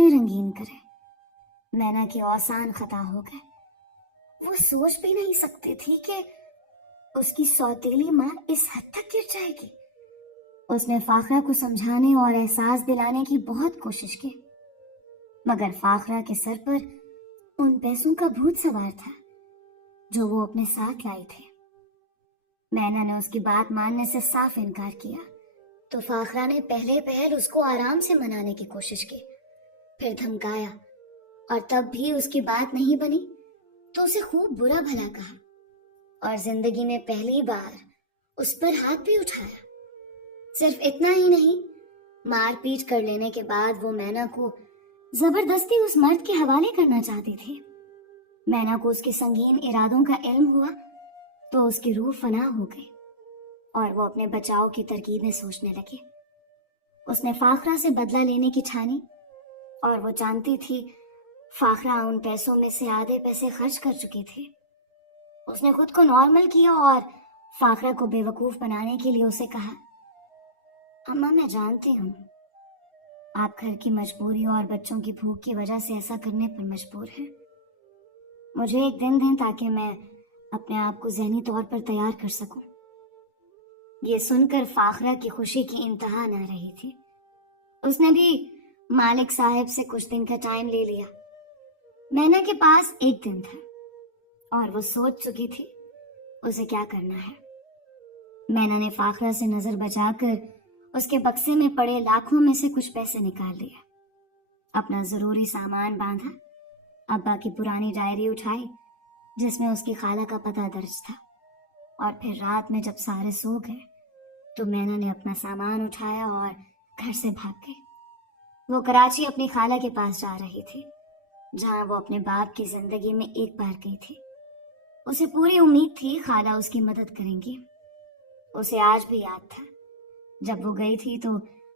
باتیں رنگین کرے۔ مینا کے اوسان خطا ہو گئے۔ وہ سوچ بھی نہیں سکتی تھی کہ اس کی سوتیلی ماں اس حد تک گر جائے گی۔ اس نے فاخرہ کو سمجھانے اور احساس دلانے کی بہت کوشش کی، مگر فاخرہ کے سر پر ان پیسوں کا بھوت سوار تھا جو وہ اپنے ساتھ لائی تھی۔ مینا نے اس کی بات ماننے سے صاف انکار کیا تو فاخرہ نے پہلے پہل اس کو آرام سے منانے کی کوشش کی، پھر دھمکایا، اور تب بھی اس کی بات نہیں بنی تو اسے خوب برا بھلا کہا، اور زندگی میں پہلی بار اس پر ہاتھ بھی اٹھایا۔ صرف اتنا ہی نہیں، مار پیٹ کر لینے کے بعد وہ مینا کو زبردستی اس مرد کے حوالے کرنا چاہتی تھی۔ مینا کو اس کے سنگین ارادوں کا علم ہوا تو اس کی روح فنا ہو گئی اور وہ اپنے بچاؤ کی ترکیبیں سوچنے لگی۔ اس نے فاخرہ سے بدلہ لینے کی ٹھانی، اور وہ جانتی تھی فاخرہ ان پیسوں میں سے آدھے پیسے خرچ کر چکی تھی۔ اس نے خود کو نارمل کیا اور فاخرہ کو بے وقوف بنانے کے لیے اسے کہا، اماں میں جانتی ہوں آپ گھر کی مجبوری اور بچوں کی بھوک کی وجہ سے ایسا کرنے پر مجبور ہیں۔ مجھے ایک دن دیں تاکہ میں اپنے آپ کو ذہنی طور پر تیار کر سکوں۔ یہ سن کر فاخرہ کی خوشی کی انتہا نہ رہی تھی۔ اس نے بھی مالک صاحب سے کچھ دن کا ٹائم لے لیا۔ مینا کے پاس ایک دن تھا اور وہ سوچ چکی تھی اسے کیا کرنا ہے۔ مینا نے فاخرہ سے نظر بچا کر اس کے بکسے میں پڑے لاکھوں میں سے کچھ پیسے نکال لیے، اپنا ضروری سامان باندھا، ابا کی پرانی ڈائری اٹھائی جس میں اس کی خالہ کا پتہ درج تھا، اور پھر رات میں جب سارے سو گئے تو مینا نے اپنا سامان اٹھایا اور گھر سے بھاگ گئی۔ وہ کراچی اپنی خالہ کے پاس جا رہی تھی جہاں وہ اپنے باپ کی زندگی میں ایک بار گئی تھی۔ اسے پوری امید تھی خالہ اس کی مدد کریں گی۔ اسے آج بھی یاد تھا جب وہ گئی تھی تو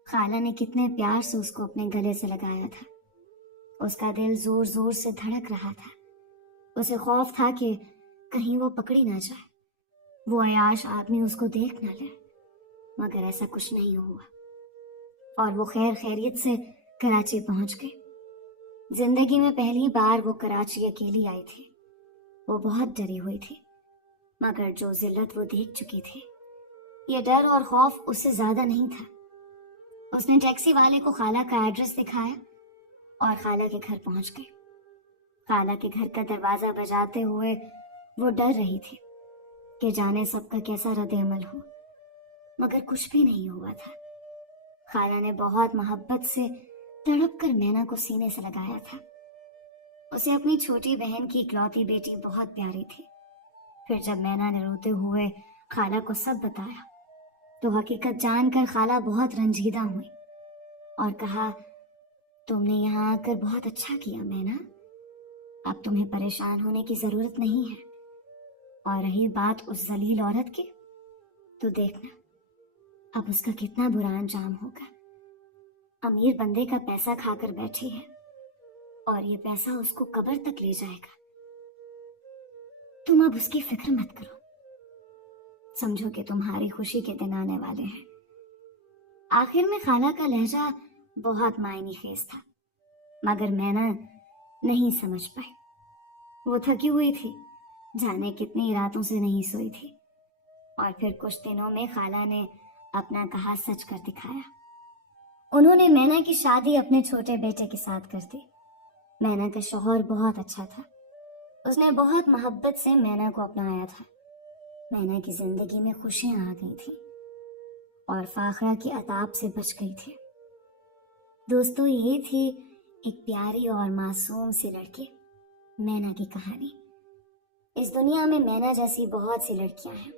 خالہ نے کتنے پیار سے اس کو اپنے گلے سے لگایا تھا۔ اس کا دل زور زور سے دھڑک رہا تھا۔ اسے خوف تھا کہ کہیں وہ پکڑی نہ جائے، وہ عیاش آدمی اس کو دیکھ نہ لے، مگر ایسا کچھ نہیں ہوا اور وہ خیر خیریت سے کراچی پہنچ گئی۔ زندگی میں پہلی بار وہ کراچی اکیلی آئی تھی۔ وہ بہت ڈری ہوئی تھی، مگر جو ذلت وہ دیکھ چکی تھی، یہ ڈر اور خوف اس سے زیادہ نہیں تھا۔ اس نے ٹیکسی والے کو خالہ کا ایڈریس دکھایا اور خالہ کے گھر پہنچ گئی۔ خالہ کے گھر کا دروازہ بجاتے ہوئے وہ ڈر رہی تھی کہ جانے سب کا کیسا رد عمل ہو، مگر کچھ بھی نہیں ہوا تھا۔ خالہ نے بہت محبت سے تڑپ کر مینا کو سینے سے لگایا تھا۔ اسے اپنی چھوٹی بہن کی اکلوتی بیٹی بہت پیاری تھی۔ پھر جب مینا نے روتے ہوئے خالہ کو سب بتایا تو حقیقت جان کر خالہ بہت رنجیدہ ہوئی اور کہا، تم نے یہاں آ کر بہت اچھا کیا مینا، اب تمہیں پریشان ہونے کی ضرورت نہیں ہے، اور رہی بات اس ذلیل عورت کی تو دیکھنا اب اس کا کتنا برا انجام ہوگا۔ امیر بندے کا پیسہ کھا کر بیٹھی ہے اور یہ پیسہ اس کو قبر تک لے جائے گا۔ تم اب اس کی فکر مت کرو، سمجھو کہ تمہاری خوشی کے دن آنے والے ہیں۔ آخر میں خالہ کا لہجہ بہت معنی خیز تھا، مگر مینا نہیں سمجھ پائی۔ وہ تھکی ہوئی تھی، جانے کتنی راتوں سے نہیں سوئی تھی، اور پھر کچھ دنوں میں خالہ نے اپنا کہا سچ کر دکھایا۔ انہوں نے مینا کی شادی اپنے چھوٹے بیٹے کے ساتھ کر دی۔ مینا کا شوہر بہت اچھا تھا، اس نے بہت محبت سے مینا کو اپنایا تھا۔ مینا کی زندگی میں خوشیاں آ گئی تھی اور فاخرہ کی عطاب سے بچ گئی تھی۔ دوستو، یہ تھی ایک پیاری اور معصوم سی لڑکی، مینا کی کہانی۔ اس دنیا میں مینا جیسی بہت سی لڑکیاں ہیں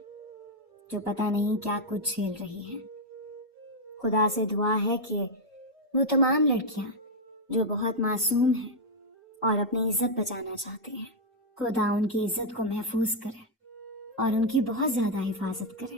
جو پتہ نہیں کیا کچھ جھیل رہی ہیں۔ خدا سے دعا ہے کہ وہ تمام لڑکیاں جو بہت معصوم ہیں اور اپنی عزت بچانا چاہتی ہیں، خدا ان کی عزت کو محفوظ کرے اور ان کی بہت زیادہ حفاظت کرے۔